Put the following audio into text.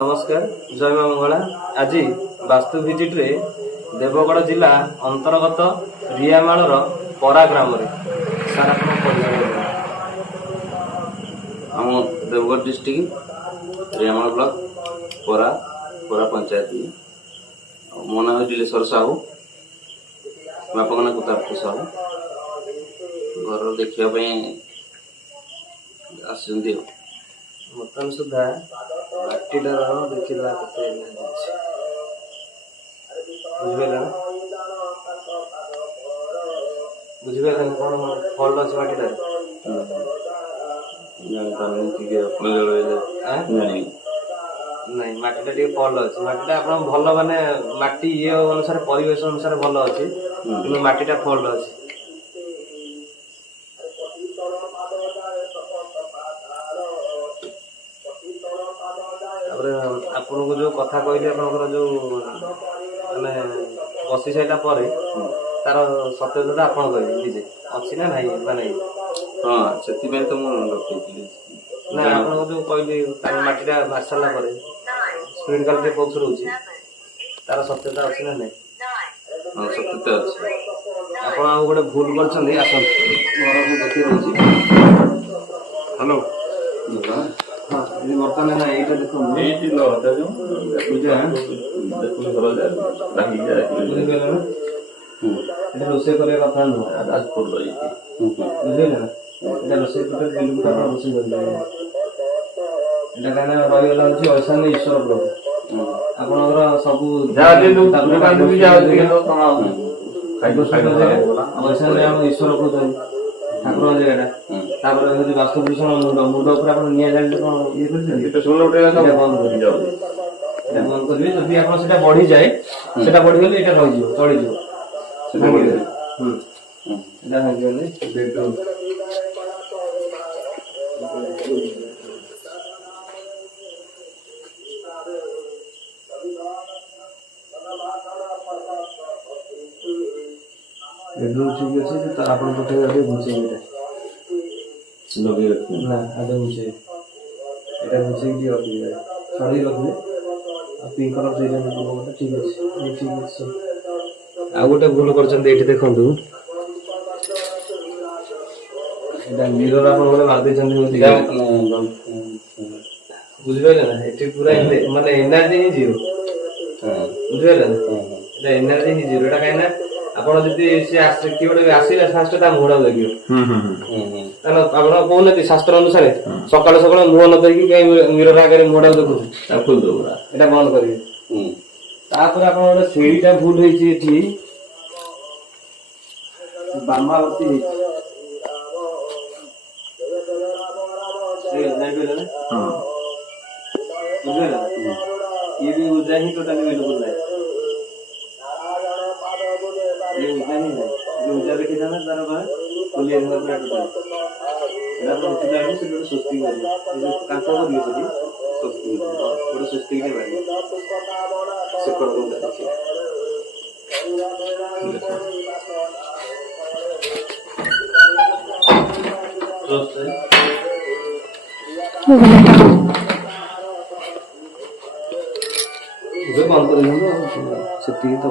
नमस्कार जय मां मंगला। आज वास्तु विजिट रे देवगढ़ जिला अंतर्गत रियामालर परा ग्राम सार आम देवगढ़ डिस्ट्रिक्ट रियामाल ब्लॉक परा परा पंचायत मो ना दिलेश्वर साहू बापा ना कुतार्थ साहू घर देखापी आसती बर्तमान सुधा माटीटार देखा बुझिपारे कौन फल अच्छे माटीटार नहीं माटीटा टे फल अच्छे माटीटा आप भल माने माटी ये अनुसार परिवेश अनुसार भल अच्छे कि माटीटा फल अच्छे आपन को जो कथा कहले आपन जो माने बसी साइला पर तार सत्यता आपन कहले निजे अछि ना नाही माने हां सेति में तो मो रखैतिली ना आपन को जो कहले तार माटीटा मारसाला पर स्प्रिंकल के पक्ष रहउची तार सत्यता अछि ना नाही हां सत्यता अछि आपन आ गोटे भूल करछन आसन घर को देखि रहउची हेलो हाँ ये बर्तमान ना ये देखो ये जी लो था जो पूजा है देखो घर जा रही जा ये रोसे करे कथा न आज पड़ रही बुझले ना ये रोसे टोटल बिल्कुल का रोसे कर दे एटा काना रही गला अछि ऐसा नहीं ईश्वर प्रभु आपनकर सब जा दिन दुकान भी जा दिन तो खाइबो खाइबो ऐसा नहीं हम ईश्वर प्रभु ठाकुर जगह तापर होची वास्तु भूषण मुंड ऊपर आपण निया जाले कोन ये करछन तो सुन उठे सब बंद कर जाओ एटा बंद करबे जब आपण सेटा बढ़ी जाए सेटा बढ़ी गेले एटा रहि जिवो चली जिवो सेटा बढ़ी एटा हो गेले बेडरूम बेडरूम ठीक अछि त आपण पठे आबे बुझे एटा लगे रखना ना आदे मुझे एटा मुझे की रखी है छड़ी रखले आ पिंक कलर दे देन तो ठीक है ये ठीक है आ गोटे भूल करछन एठी देखंतु एटा मिरर आपण बोले मार दे छन बुझले ना एठी पूरा माने एनर्जी ही जीरो हां बुझले ना एटा एनर्जी ही जीरो एटा काइना आपण जति से आसे कि गोटे आसीला फास्ट ता मुडा लागियो तानो आपण कोन शास्त्र अनुसार सकाळ सकाळ मुह न देकी मिरर आगे मुडा देखु ता खोल दो एटा बंद करिवे तापर आपण गोटे सीढ़ीटा भूल होईची एठी बामावती से नहीं बेले ना हां बुझले ना ये भी ऊर्जा ही टोटली बिल्कुल नहीं ये ऊर्जा नहीं है जो ऊर्जा देखि जाना तार बा कोलिया घर में टोटल एरा तो उठी जाए से बड़ सुस्ती हो ये जो कांटा हो गई थी सुस्ती बड़ सुस्ती के भाई से कर दो देखिए जो बंद कर दो सेटिंग तो